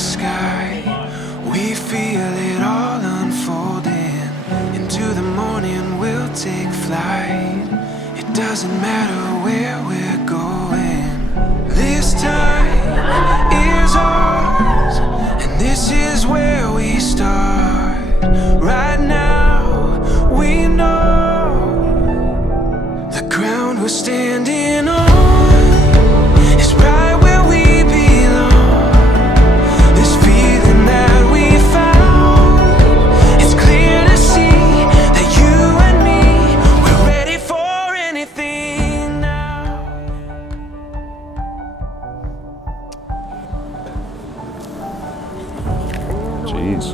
sky. We feel it all unfolding. Into the morning we'll take flight. It doesn't matter where we're going. This time is ours, and this is where we start. Right now we know the ground we're standing on is right where we belong. This feeling that we found, it's clear to see that you and me, we're ready for anything now. Jeez.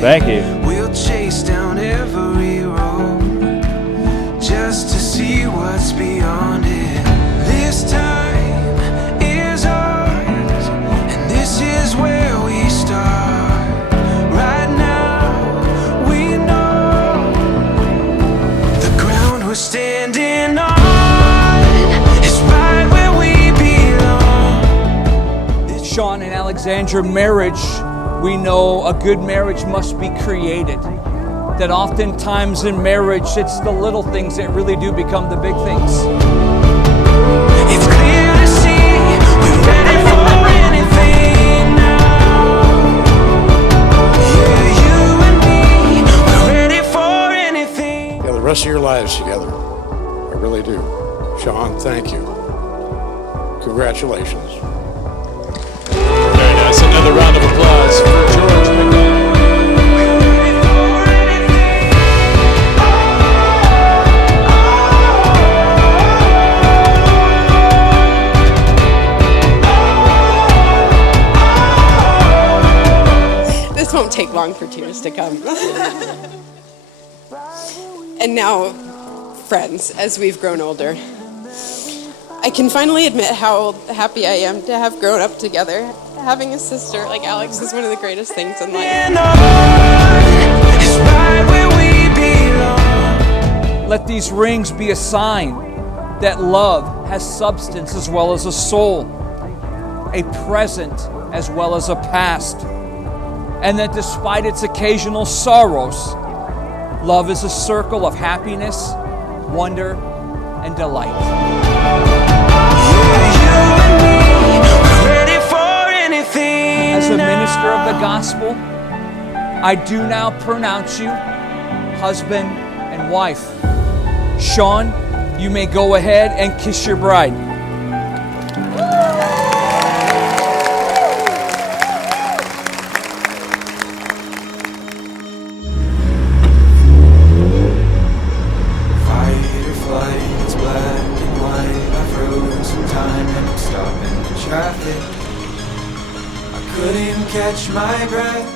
Thank you. We'll chase down every road just to see what's beyond it. This time is ours, and this is where we start. Right now we know the ground we're standing on is right where we belong. Sean and Alexandra marriage, we know a good marriage must be created. That oftentimes in marriage, it's the little things that really do become the big things. It's clear to see we're ready for anything now. Yeah, you and me, we're ready for anything. Yeah, the rest of your lives together. I really do. Sean, thank you. Congratulations. Very nice. Another round of applause for George McDonald. This won't take long for tears to come. And now, friends, as we've grown older, I can finally admit how happy I am to have grown up together. Having a sister like Alex is one of the greatest things in life. Let these rings be a sign that love has substance as well as a soul, a present as well as a past, and that despite its occasional sorrows, love is a circle of happiness, wonder, and delight. As a minister of the gospel, I do now pronounce you husband and wife. Sean, you may go ahead and kiss your bride. Fight or flight, it's black and white. I froze some time and I'm stopping the traffic. Couldn't catch my breath.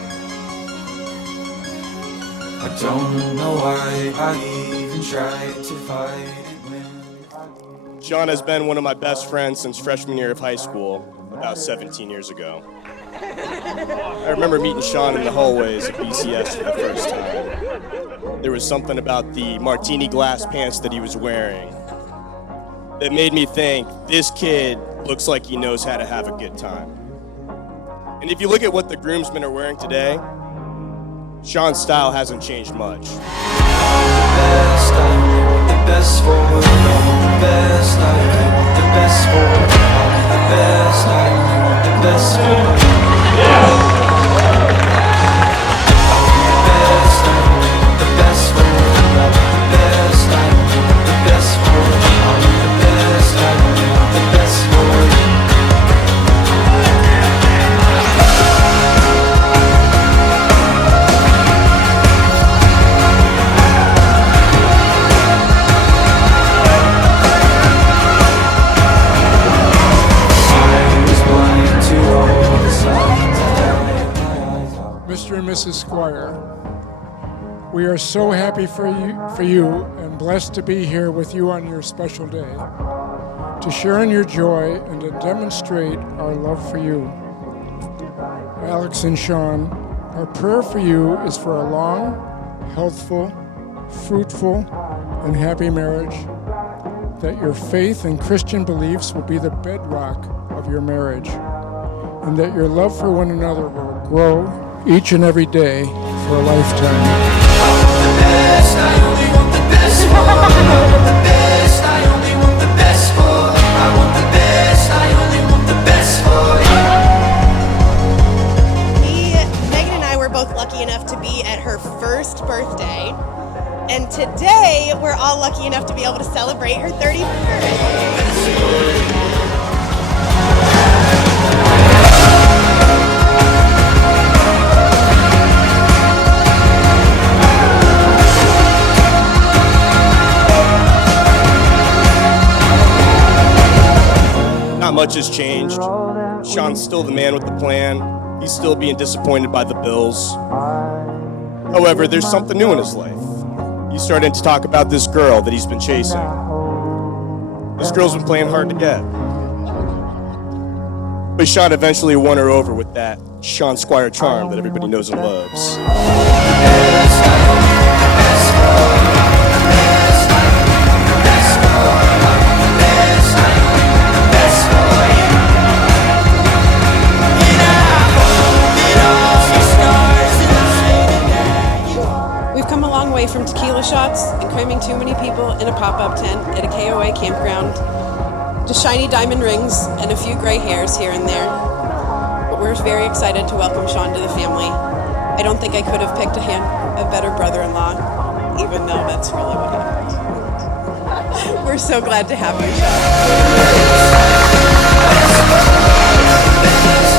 I don't know why I even tried to fight it when Sean has been one of my best friends since freshman year of high school, about 17 years ago. I remember meeting Sean in the hallways at BCS for the first time. There was something about the martini glass pants that he was wearing that made me think, this kid looks like he knows how to have a good time. And if you look at what the groomsmen are wearing today, Sean's style hasn't changed much. the best, I want the best for it. The best, I want the best for it. The best, I want the best for it. The best, I want the best for it. The best, I want the best for it. The best, I want the best for it. Mr. and Mrs. Squire, we are so happy for you and blessed to be here with you on your special day, to share in your joy and to demonstrate our love for you. Alex and Sean, our prayer for you is for a long, healthful, fruitful, and happy marriage, that your faith and Christian beliefs will be the bedrock of your marriage, and that your love for one another will grow each and every day for a lifetime. Megan and I were both lucky enough to be at her first birthday, and today we're all lucky enough to be able to celebrate her 31st. Not much has changed. Sean's still the man with the plan. He's still being disappointed by the Bills. However, there's something new in his life. He's starting to talk about this girl that he's been chasing. This girl's been playing hard to get. But Sean eventually won her over with that Sean Squire charm that everybody knows and loves. We've come a long way from tequila shots and cramming too many people in a pop-up tent at a KOA campground to shiny diamond rings and a few gray hairs here and there. But we're very excited to welcome Sean to the family. I don't think I could have picked a better brother-in-law, even though that's really what happened. We're so glad to have you, Sean.